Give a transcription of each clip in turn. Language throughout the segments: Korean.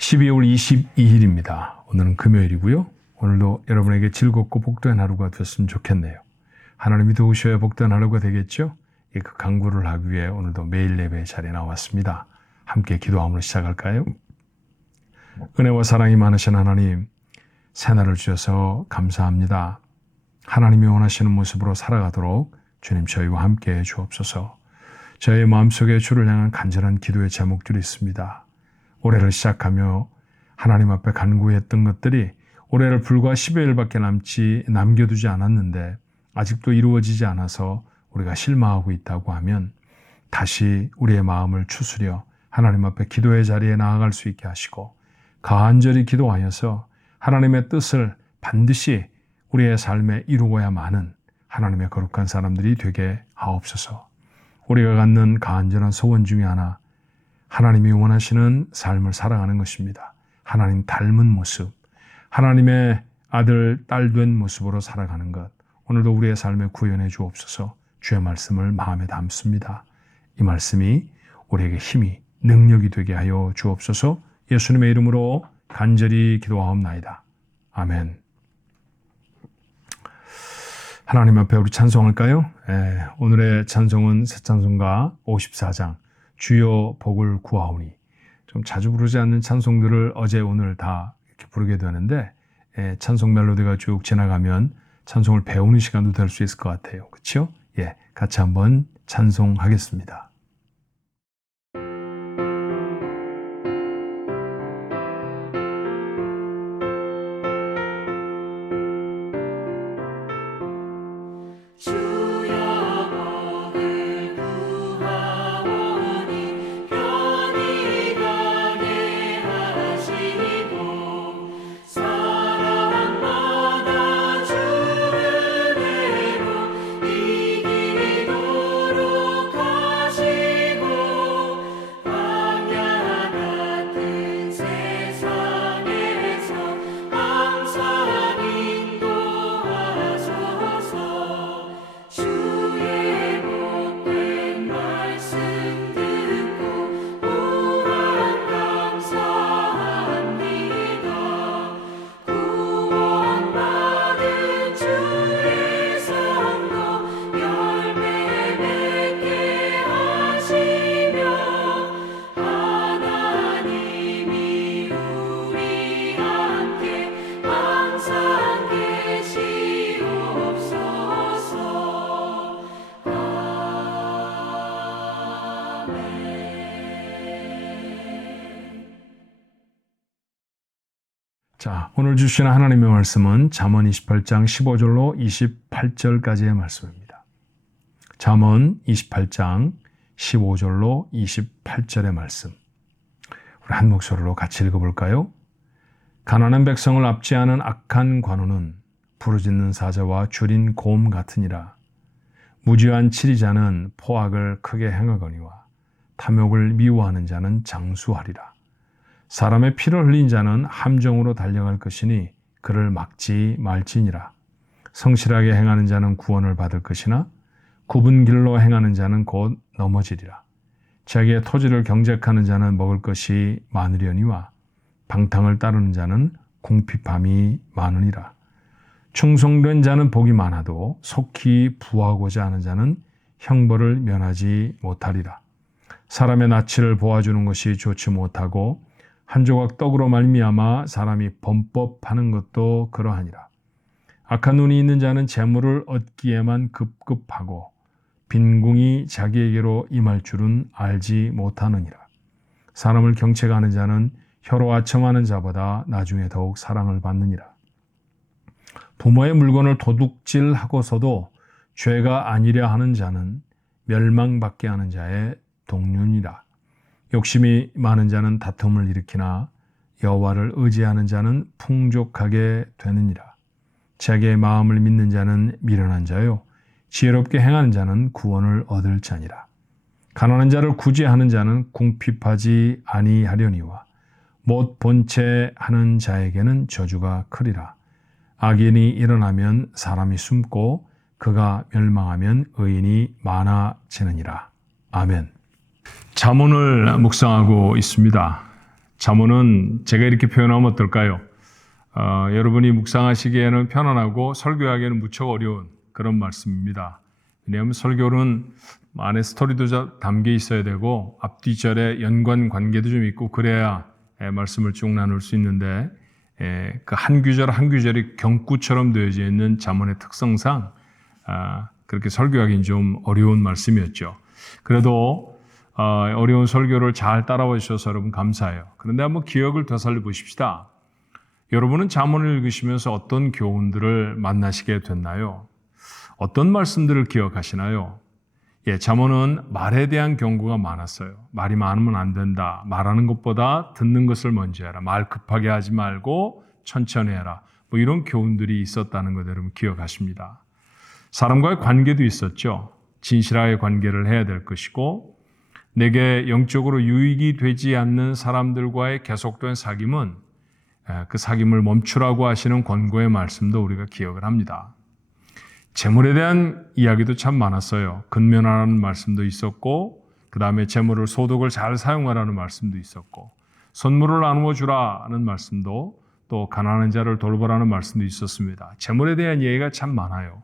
12월 22일입니다. 오늘은 금요일이고요. 오늘도 여러분에게 즐겁고 복된 하루가 됐으면 좋겠네요. 하나님이 도우셔야 복된 하루가 되겠죠? 그 간구를 하기 위해 오늘도 매일 예배 자리에 나왔습니다. 함께 기도함으로 시작할까요? 은혜와 사랑이 많으신 하나님, 새날을 주셔서 감사합니다. 하나님이 원하시는 모습으로 살아가도록 주님 저희와 함께해 주옵소서. 저의 마음속에 주를 향한 간절한 기도의 제목들이 있습니다. 올해를 시작하며 하나님 앞에 간구했던 것들이 올해를 불과 10여일밖에 남겨두지 않았는데 아직도 이루어지지 않아서 우리가 실망하고 있다고 하면 다시 우리의 마음을 추스려 하나님 앞에 기도의 자리에 나아갈 수 있게 하시고 간절히 기도하여서 하나님의 뜻을 반드시 우리의 삶에 이루어야만은 하나님의 거룩한 사람들이 되게 하옵소서. 우리가 갖는 간절한 소원 중에 하나, 하나님이 원하시는 삶을 살아가는 것입니다. 하나님 닮은 모습, 하나님의 아들, 딸 된 모습으로 살아가는 것, 오늘도 우리의 삶에 구현해 주옵소서. 주의 말씀을 마음에 담습니다. 이 말씀이 우리에게 힘이, 능력이 되게 하여 주옵소서. 예수님의 이름으로 간절히 기도하옵나이다. 아멘. 하나님 앞에 우리 찬송할까요? 오늘의 찬송은 새 찬송가 54장 주여 복을 구하오니. 좀 자주 부르지 않는 찬송들을 어제 오늘 다 이렇게 부르게 되는데 찬송 멜로디가 쭉 지나가면 찬송을 배우는 시간도 될 수 있을 것 같아요. 그렇죠? 같이 한번 찬송하겠습니다. 자, 오늘 주시는 하나님의 말씀은 잠언 28장 15절로 28절까지의 말씀입니다. 잠언 28장 15절로 28절의 말씀. 우리 한 목소리로 같이 읽어볼까요? 가난한 백성을 압제하는 악한 관원은 부르짖는 사자와 줄인 곰 같으니라. 무지한 치리자는 포악을 크게 행하거니와 탐욕을 미워하는 자는 장수하리라. 사람의 피를 흘린 자는 함정으로 달려갈 것이니 그를 막지 말지니라. 성실하게 행하는 자는 구원을 받을 것이나 굽은 길로 행하는 자는 곧 넘어지리라. 자기의 토지를 경작하는 자는 먹을 것이 많으려니와 방탕을 따르는 자는 궁핍함이 많으니라. 충성된 자는 복이 많아도 속히 부하고자 하는 자는 형벌을 면하지 못하리라. 사람의 낯을 보아주는 것이 좋지 못하고 한 조각 떡으로 말미암아 사람이 범법하는 것도 그러하니라. 악한 눈이 있는 자는 재물을 얻기에만 급급하고 빈궁이 자기에게로 임할 줄은 알지 못하느니라. 사람을 경책하는 자는 혀로 아첨하는 자보다 나중에 더욱 사랑을 받느니라. 부모의 물건을 도둑질하고서도 죄가 아니랴 하는 자는 멸망받게 하는 자의 동류니라. 욕심이 많은 자는 다툼을 일으키나 여호와를 의지하는 자는 풍족하게 되느니라. 자기의 마음을 믿는 자는 미련한 자요 지혜롭게 행하는 자는 구원을 얻을 자니라. 가난한 자를 구제하는 자는 궁핍하지 아니하려니와 못 본 채 하는 자에게는 저주가 크리라. 악인이 일어나면 사람이 숨고 그가 멸망하면 의인이 많아지느니라. 아멘. 잠언을 묵상하고 있습니다. 잠언은 제가 이렇게 표현하면 어떨까요? 여러분이 묵상하시기에는 편안하고 설교하기에는 무척 어려운 그런 말씀입니다. 왜냐하면 설교는 안에 스토리도 담겨 있어야 되고 앞뒤절에 연관 관계도 좀 있고 그래야 말씀을 쭉 나눌 수 있는데 그 한 구절 한 구절이 경구처럼 되어져 있는 잠언의 특성상 그렇게 설교하기는 좀 어려운 말씀이었죠. 그래도 어려운 설교를 잘 따라와 주셔서 여러분 감사해요. 그런데 한번 기억을 되살려 보십시다. 여러분은 잠언을 읽으시면서 어떤 교훈들을 만나시게 됐나요? 어떤 말씀들을 기억하시나요? 잠언은 말에 대한 경고가 많았어요. 말이 많으면 안 된다. 말하는 것보다 듣는 것을 먼저 해라. 말 급하게 하지 말고 천천히 해라. 뭐 이런 교훈들이 있었다는 것 여러분 기억하십니다. 사람과의 관계도 있었죠. 진실하게 관계를 해야 될 것이고 내게 영적으로 유익이 되지 않는 사람들과의 계속된 사귐은 그 사귐을 멈추라고 하시는 권고의 말씀도 우리가 기억을 합니다. 재물에 대한 이야기도 참 많았어요. 근면하라는 말씀도 있었고 그 다음에 재물을 소득을 잘 사용하라는 말씀도 있었고 선물을 나누어 주라는 말씀도 또 가난한 자를 돌보라는 말씀도 있었습니다. 재물에 대한 이야기가 참 많아요.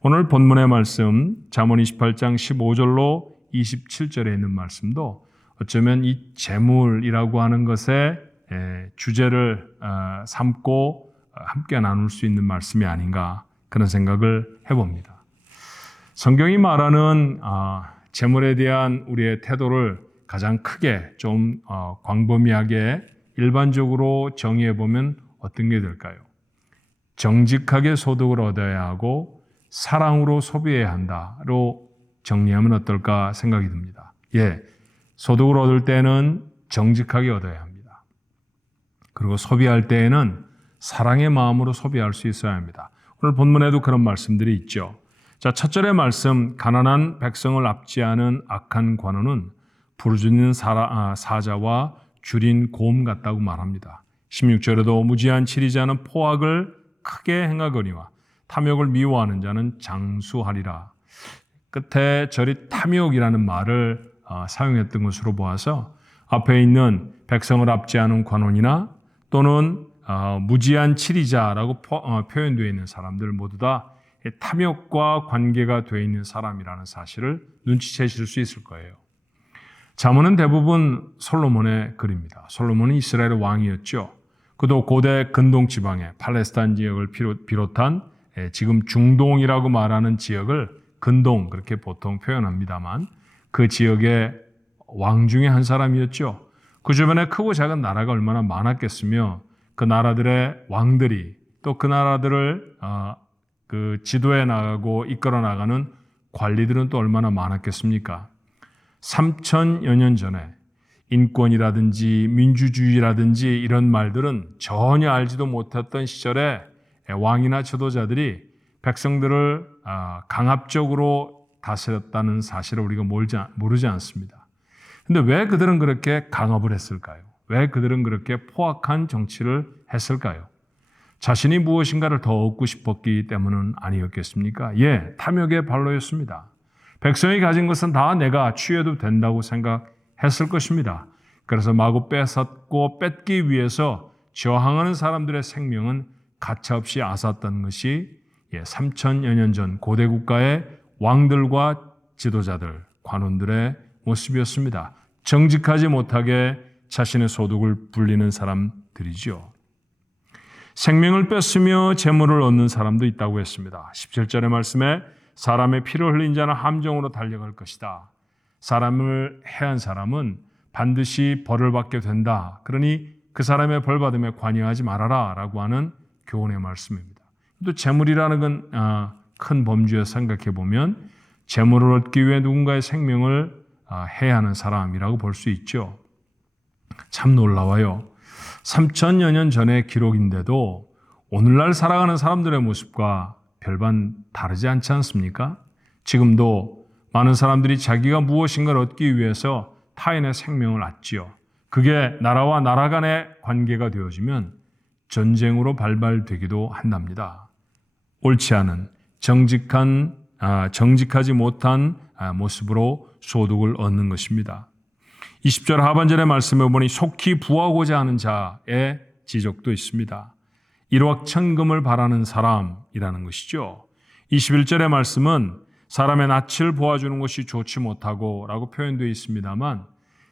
오늘 본문의 말씀 잠언 28장 15절로 27절에 있는 말씀도 어쩌면 이 재물이라고 하는 것의 주제를 삼고 함께 나눌 수 있는 말씀이 아닌가 그런 생각을 해봅니다. 성경이 말하는 재물에 대한 우리의 태도를 가장 크게 좀 광범위하게 일반적으로 정의해 보면 어떤 게 될까요? 정직하게 소득을 얻어야 하고 사랑으로 소비해야 한다로 정리하면 어떨까 생각이 듭니다. 소득을 얻을 때는 정직하게 얻어야 합니다. 그리고 소비할 때에는 사랑의 마음으로 소비할 수 있어야 합니다. 오늘 본문에도 그런 말씀들이 있죠. 자, 첫 절의 말씀, 가난한 백성을 압제하는 악한 관원은 부르짖는 사자와 줄인 곰 같다고 말합니다. 16절에도 무지한 치리자는 포악을 크게 행하거니와 탐욕을 미워하는 자는 장수하리라. 끝에 절이 탐욕이라는 말을 사용했던 것으로 보아서 앞에 있는 백성을 압제하는 관원이나 또는 무지한 치리자라고 표현되어 있는 사람들 모두 다 탐욕과 관계가 되어 있는 사람이라는 사실을 눈치채실 수 있을 거예요. 잠언은 대부분 솔로몬의 글입니다. 솔로몬은 이스라엘의 왕이었죠. 그도 고대 근동 지방의 팔레스타인 지역을 비롯한 지금 중동이라고 말하는 지역을 근동 그렇게 보통 표현합니다만 그 지역의 왕 중에 한 사람이었죠. 그 주변에 크고 작은 나라가 얼마나 많았겠으며 그 나라들의 왕들이 또 그 나라들을 그 지도해 나가고 이끌어 나가는 관리들은 또 얼마나 많았겠습니까? 3,000여 년 전에 인권이라든지 민주주의라든지 이런 말들은 전혀 알지도 못했던 시절에 왕이나 지도자들이 백성들을 강압적으로 다스렸다는 사실을 우리가 모르지 않습니다. 그런데 왜 그들은 그렇게 강압을 했을까요? 왜 그들은 그렇게 포악한 정치를 했을까요? 자신이 무엇인가를 더 얻고 싶었기 때문은 아니었겠습니까? 탐욕의 발로였습니다. 백성이 가진 것은 다 내가 취해도 된다고 생각했을 것입니다. 그래서 마구 뺏었고 뺏기 위해서 저항하는 사람들의 생명은 가차없이 앗았다는 것이 3,000여 년 전 고대 국가의 왕들과 지도자들, 관원들의 모습이었습니다. 정직하지 못하게 자신의 소득을 불리는 사람들이죠. 생명을 뺏으며 재물을 얻는 사람도 있다고 했습니다. 17절의 말씀에 사람의 피를 흘린 자는 함정으로 달려갈 것이다. 사람을 해한 사람은 반드시 벌을 받게 된다. 그러니 그 사람의 벌 받음에 관여하지 말아라 라고 하는 교훈의 말씀입니다. 또 재물이라는 건 큰 범주에 생각해 보면 재물을 얻기 위해 누군가의 생명을 해하는 사람이라고 볼 수 있죠. 참 놀라워요. 3,000여 년 전의 기록인데도 오늘날 살아가는 사람들의 모습과 별반 다르지 않지 않습니까? 지금도 많은 사람들이 자기가 무엇인가를 얻기 위해서 타인의 생명을 앗지요. 그게 나라와 나라 간의 관계가 되어지면 전쟁으로 발발되기도 한답니다. 옳지 않은 정직하지 못한 모습으로 소득을 얻는 것입니다. 20절 하반절의 말씀에 보니 속히 부하고자 하는 자의 지적도 있습니다. 일확천금을 바라는 사람이라는 것이죠. 21절의 말씀은 사람의 낯을 보아주는 것이 좋지 못하고 라고 표현되어 있습니다만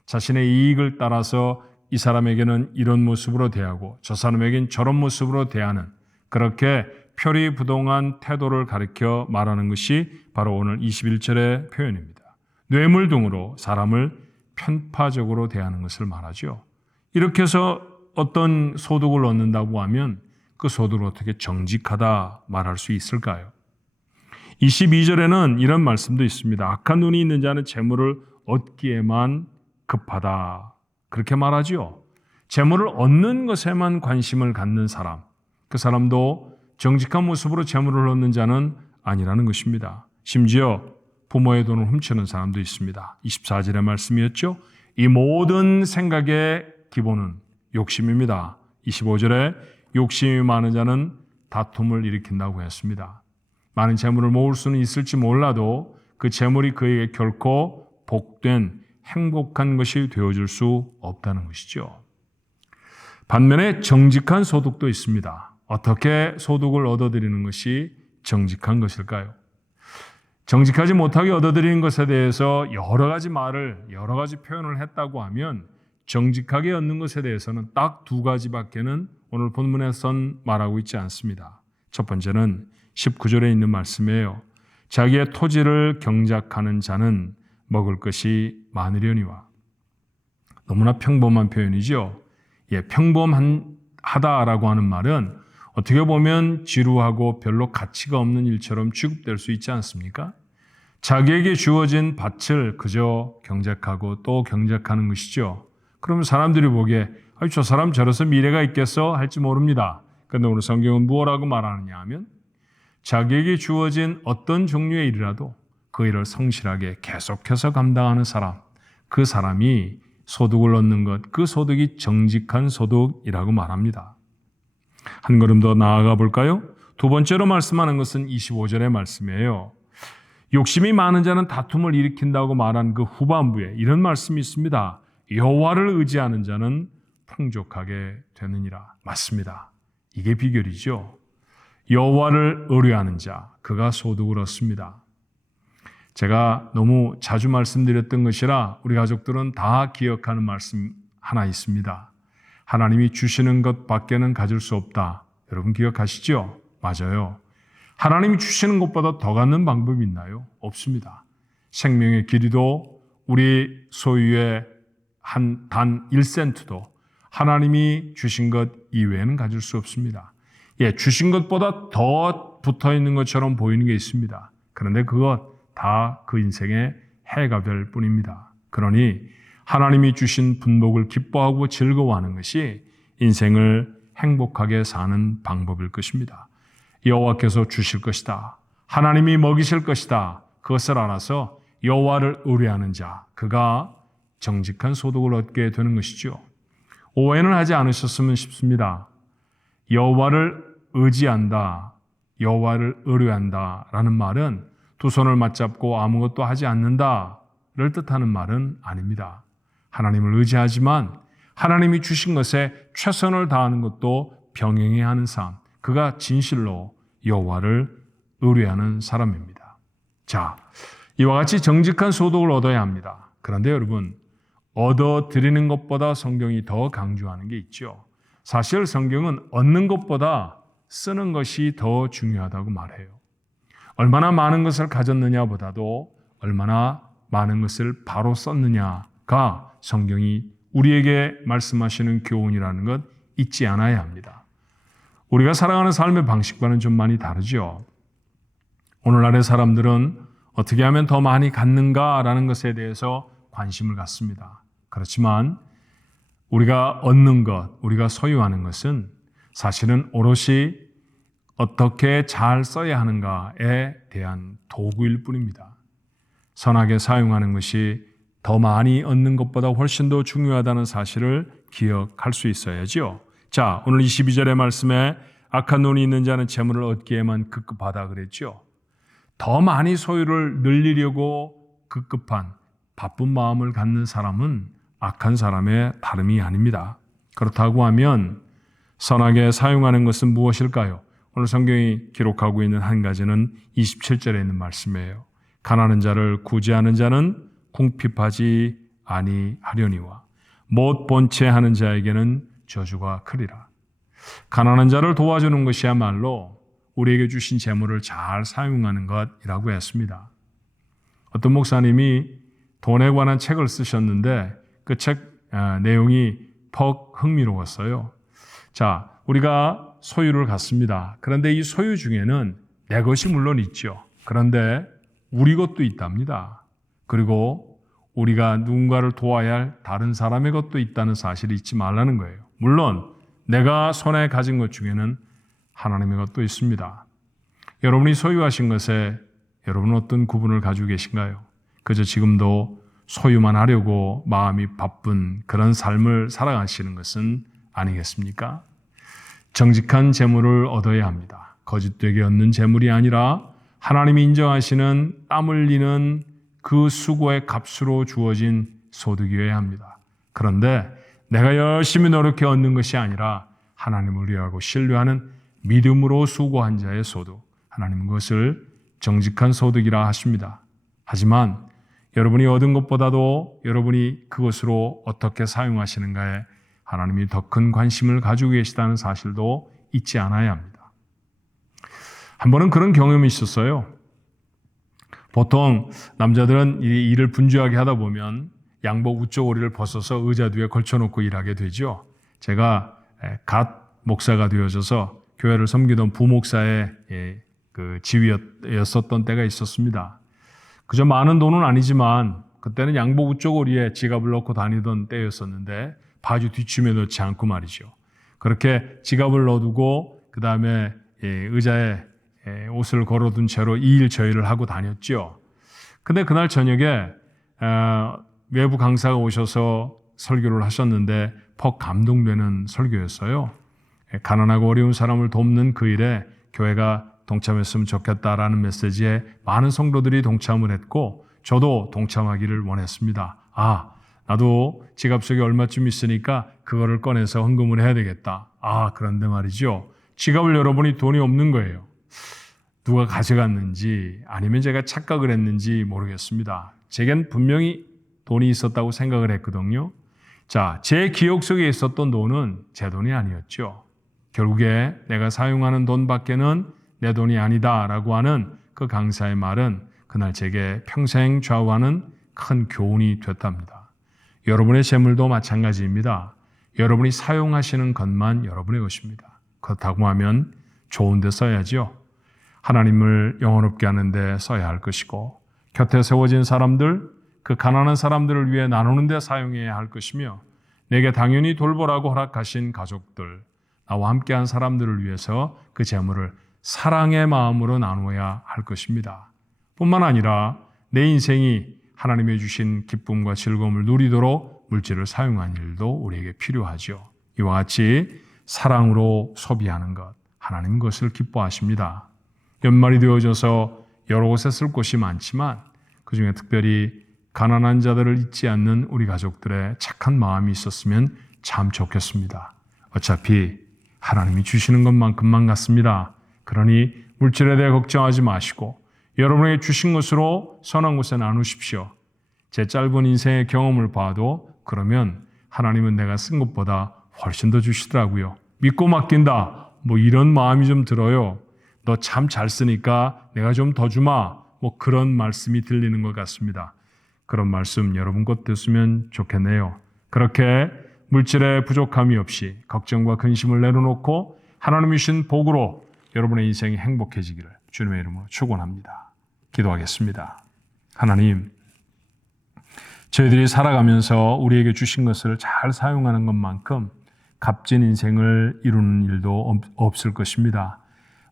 자신의 이익을 따라서 이 사람에게는 이런 모습으로 대하고 저 사람에게는 저런 모습으로 대하는 그렇게 표리부동한 태도를 가리켜 말하는 것이 바로 오늘 21절의 표현입니다. 뇌물 등으로 사람을 편파적으로 대하는 것을 말하죠. 이렇게 해서 어떤 소득을 얻는다고 하면 그 소득을 어떻게 정직하다 말할 수 있을까요? 22절에는 이런 말씀도 있습니다. 악한 눈이 있는 자는 재물을 얻기에만 급하다. 그렇게 말하죠. 재물을 얻는 것에만 관심을 갖는 사람, 그 사람도 정직한 모습으로 재물을 얻는 자는 아니라는 것입니다. 심지어 부모의 돈을 훔치는 사람도 있습니다. 24절의 말씀이었죠. 이 모든 생각의 기본은 욕심입니다. 25절에 욕심이 많은 자는 다툼을 일으킨다고 했습니다. 많은 재물을 모을 수는 있을지 몰라도 그 재물이 그에게 결코 복된 행복한 것이 되어줄 수 없다는 것이죠. 반면에 정직한 소득도 있습니다. 어떻게 소득을 얻어들이는 것이 정직한 것일까요? 정직하지 못하게 얻어들이는 것에 대해서 여러 가지 말을, 여러 가지 표현을 했다고 하면 정직하게 얻는 것에 대해서는 딱 두 가지밖에는 오늘 본문에선 말하고 있지 않습니다. 첫 번째는 19절에 있는 말씀이에요. 자기의 토지를 경작하는 자는 먹을 것이 많으려니와. 너무나 평범한 표현이죠. 평범하다라고 하는 말은 어떻게 보면 지루하고 별로 가치가 없는 일처럼 취급될 수 있지 않습니까? 자기에게 주어진 밭을 그저 경작하고 또 경작하는 것이죠. 그러면 사람들이 보기에 저 사람 저래서 미래가 있겠어 할지 모릅니다. 그런데 오늘 성경은 무엇라고 말하느냐 하면 자기에게 주어진 어떤 종류의 일이라도 그 일을 성실하게 계속해서 감당하는 사람, 그 사람이 소득을 얻는 것, 그 소득이 정직한 소득이라고 말합니다. 한 걸음 더 나아가 볼까요? 두 번째로 말씀하는 것은 25절의 말씀이에요. 욕심이 많은 자는 다툼을 일으킨다고 말한 그 후반부에 이런 말씀이 있습니다. 여호와를 의지하는 자는 풍족하게 되느니라. 맞습니다. 이게 비결이죠. 여호와를 의뢰하는 자, 그가 소득을 얻습니다. 제가 너무 자주 말씀드렸던 것이라 우리 가족들은 다 기억하는 말씀 하나 있습니다. 하나님이 주시는 것 밖에는 가질 수 없다. 여러분 기억하시죠? 맞아요. 하나님이 주시는 것보다 더 갖는 방법이 있나요? 없습니다. 생명의 길이도 우리 소유의 단 1센트도 하나님이 주신 것 이외에는 가질 수 없습니다. 주신 것보다 더 붙어 있는 것처럼 보이는 게 있습니다. 그런데 그것 다 그 인생의 해가 될 뿐입니다. 그러니 하나님이 주신 분복을 기뻐하고 즐거워하는 것이 인생을 행복하게 사는 방법일 것입니다. 여호와께서 주실 것이다. 하나님이 먹이실 것이다. 그것을 알아서 여호와를 의뢰하는 자, 그가 정직한 소득을 얻게 되는 것이죠. 오해는 하지 않으셨으면 싶습니다. 여호와를 의지한다, 여호와를 의뢰한다라는 말은 두 손을 맞잡고 아무것도 하지 않는다를 뜻하는 말은 아닙니다. 하나님을 의지하지만 하나님이 주신 것에 최선을 다하는 것도 병행해야 하는 삶, 그가 진실로 여호와를 의뢰하는 사람입니다. 자, 이와 같이 정직한 소득을 얻어야 합니다. 그런데 여러분, 얻어들이는 것보다 성경이 더 강조하는 게 있죠. 사실 성경은 얻는 것보다 쓰는 것이 더 중요하다고 말해요. 얼마나 많은 것을 가졌느냐보다도 얼마나 많은 것을 바로 썼느냐가 성경이 우리에게 말씀하시는 교훈이라는 것 잊지 않아야 합니다. 우리가 살아가는 삶의 방식과는 좀 많이 다르죠. 오늘날의 사람들은 어떻게 하면 더 많이 갖는가라는 것에 대해서 관심을 갖습니다. 그렇지만 우리가 얻는 것, 우리가 소유하는 것은 사실은 오롯이 어떻게 잘 써야 하는가에 대한 도구일 뿐입니다. 선하게 사용하는 것이 더 많이 얻는 것보다 훨씬 더 중요하다는 사실을 기억할 수 있어야죠. 자, 오늘 22절의 말씀에 악한 눈이 있는 자는 재물을 얻기에만 급급하다 그랬죠. 더 많이 소유를 늘리려고 급급한 바쁜 마음을 갖는 사람은 악한 사람의 다름이 아닙니다. 그렇다고 하면 선하게 사용하는 것은 무엇일까요? 오늘 성경이 기록하고 있는 한 가지는 27절에 있는 말씀이에요. 가난한 자를 구제하는 자는 궁핍하지 아니하려니와 못 본 채 하는 자에게는 저주가 크리라. 가난한 자를 도와주는 것이야말로 우리에게 주신 재물을 잘 사용하는 것이라고 했습니다. 어떤 목사님이 돈에 관한 책을 쓰셨는데 그 책 내용이 퍽 흥미로웠어요. 자, 우리가 소유를 갖습니다. 그런데 이 소유 중에는 내 것이 물론 있죠. 그런데 우리 것도 있답니다. 그리고 우리가 누군가를 도와야 할 다른 사람의 것도 있다는 사실을 잊지 말라는 거예요. 물론 내가 손에 가진 것 중에는 하나님의 것도 있습니다. 여러분이 소유하신 것에 여러분은 어떤 구분을 가지고 계신가요? 그저 지금도 소유만 하려고 마음이 바쁜 그런 삶을 살아가시는 것은 아니겠습니까? 정직한 재물을 얻어야 합니다. 거짓되게 얻는 재물이 아니라 하나님이 인정하시는 땀 흘리는 그 수고의 값으로 주어진 소득이어야 합니다. 그런데 내가 열심히 노력해 얻는 것이 아니라 하나님을 위하고 신뢰하는 믿음으로 수고한 자의 소득, 하나님은 그것을 정직한 소득이라 하십니다. 하지만 여러분이 얻은 것보다도 여러분이 그것으로 어떻게 사용하시는가에 하나님이 더 큰 관심을 가지고 계시다는 사실도 잊지 않아야 합니다. 한 번은 그런 경험이 있었어요. 보통 남자들은 이 일을 분주하게 하다 보면 양복 우쪽오리를 벗어서 의자 뒤에 걸쳐놓고 일하게 되죠. 제가 갓 목사가 되어져서 교회를 섬기던 부목사의 그 지위였었던 때가 있었습니다. 그저 많은 돈은 아니지만 그때는 양복 우쪽오리에 지갑을 넣고 다니던 때였었는데 바지 뒷춤에 넣지 않고 말이죠. 그렇게 지갑을 넣어두고 그 다음에 의자에 옷을 걸어둔 채로 이 일 저 일을 하고 다녔죠. 근데 그날 저녁에 외부 강사가 오셔서 설교를 하셨는데 퍽 감동되는 설교였어요. 가난하고 어려운 사람을 돕는 그 일에 교회가 동참했으면 좋겠다라는 메시지에 많은 성도들이 동참을 했고 저도 동참하기를 원했습니다. 나도 지갑 속에 얼마쯤 있으니까 그거를 꺼내서 헌금을 해야 되겠다. 그런데 말이죠. 지갑을 열어보니 돈이 없는 거예요. 누가 가져갔는지 아니면 제가 착각을 했는지 모르겠습니다. 제겐 분명히 돈이 있었다고 생각을 했거든요. 자, 제 기억 속에 있었던 돈은 제 돈이 아니었죠. 결국에 내가 사용하는 돈밖에는 내 돈이 아니다라고 하는 그 강사의 말은 그날 제게 평생 좌우하는 큰 교훈이 됐답니다. 여러분의 재물도 마찬가지입니다. 여러분이 사용하시는 것만 여러분의 것입니다. 그렇다고 하면 좋은 데 써야죠. 하나님을 영원롭게 하는 데 써야 할 것이고 곁에 세워진 사람들, 그 가난한 사람들을 위해 나누는 데 사용해야 할 것이며 내게 당연히 돌보라고 허락하신 가족들, 나와 함께한 사람들을 위해서 그 재물을 사랑의 마음으로 나누어야 할 것입니다. 뿐만 아니라 내 인생이 하나님의 주신 기쁨과 즐거움을 누리도록 물질을 사용하는 일도 우리에게 필요하죠. 이와 같이 사랑으로 소비하는 것, 하나님 그것을 기뻐하십니다. 연말이 되어져서 여러 곳에 쓸 곳이 많지만 그중에 특별히 가난한 자들을 잊지 않는 우리 가족들의 착한 마음이 있었으면 참 좋겠습니다. 어차피 하나님이 주시는 것만큼만 같습니다. 그러니 물질에 대해 걱정하지 마시고 여러분에게 주신 것으로 선한 곳에 나누십시오. 제 짧은 인생의 경험을 봐도 그러면 하나님은 내가 쓴 것보다 훨씬 더 주시더라고요. 믿고 맡긴다. 이런 마음이 좀 들어요. 너 참 잘 쓰니까 내가 좀 더 주마. 그런 말씀이 들리는 것 같습니다. 그런 말씀 여러분 것 됐으면 좋겠네요. 그렇게 물질에 부족함이 없이 걱정과 근심을 내려놓고 하나님이 주신 복으로 여러분의 인생이 행복해지기를 주님의 이름으로 축원합니다. 기도하겠습니다. 하나님, 저희들이 살아가면서 우리에게 주신 것을 잘 사용하는 것만큼 값진 인생을 이루는 일도 없을 것입니다.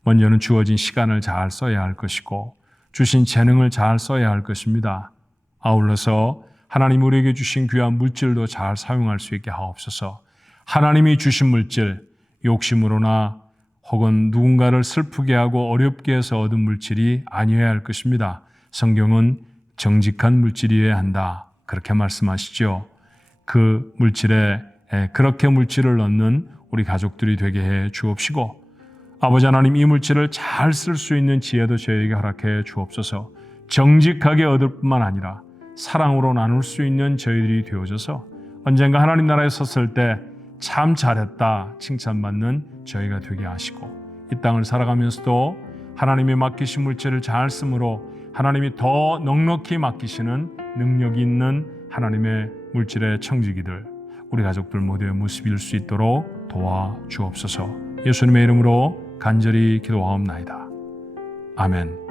먼저는 주어진 시간을 잘 써야 할 것이고 주신 재능을 잘 써야 할 것입니다. 아울러서 하나님 우리에게 주신 귀한 물질도 잘 사용할 수 있게 하옵소서. 하나님이 주신 물질, 욕심으로나 혹은 누군가를 슬프게 하고 어렵게 해서 얻은 물질이 아니어야 할 것입니다. 성경은 정직한 물질이어야 한다. 그렇게 말씀하시죠. 그 물질에 그렇게 물질을 넣는 우리 가족들이 되게 해 주옵시고, 아버지 하나님, 이 물질을 잘 쓸 수 있는 지혜도 저희에게 허락해 주옵소서. 정직하게 얻을 뿐만 아니라 사랑으로 나눌 수 있는 저희들이 되어져서 언젠가 하나님 나라에 섰을 때 참 잘했다 칭찬받는 저희가 되게 하시고, 이 땅을 살아가면서도 하나님이 맡기신 물질을 잘 쓰므로 하나님이 더 넉넉히 맡기시는 능력이 있는 하나님의 물질의 청지기들, 우리 가족들 모두의 모습일 수 있도록 도와주옵소서. 예수님의 이름으로 간절히 기도하옵나이다. 아멘.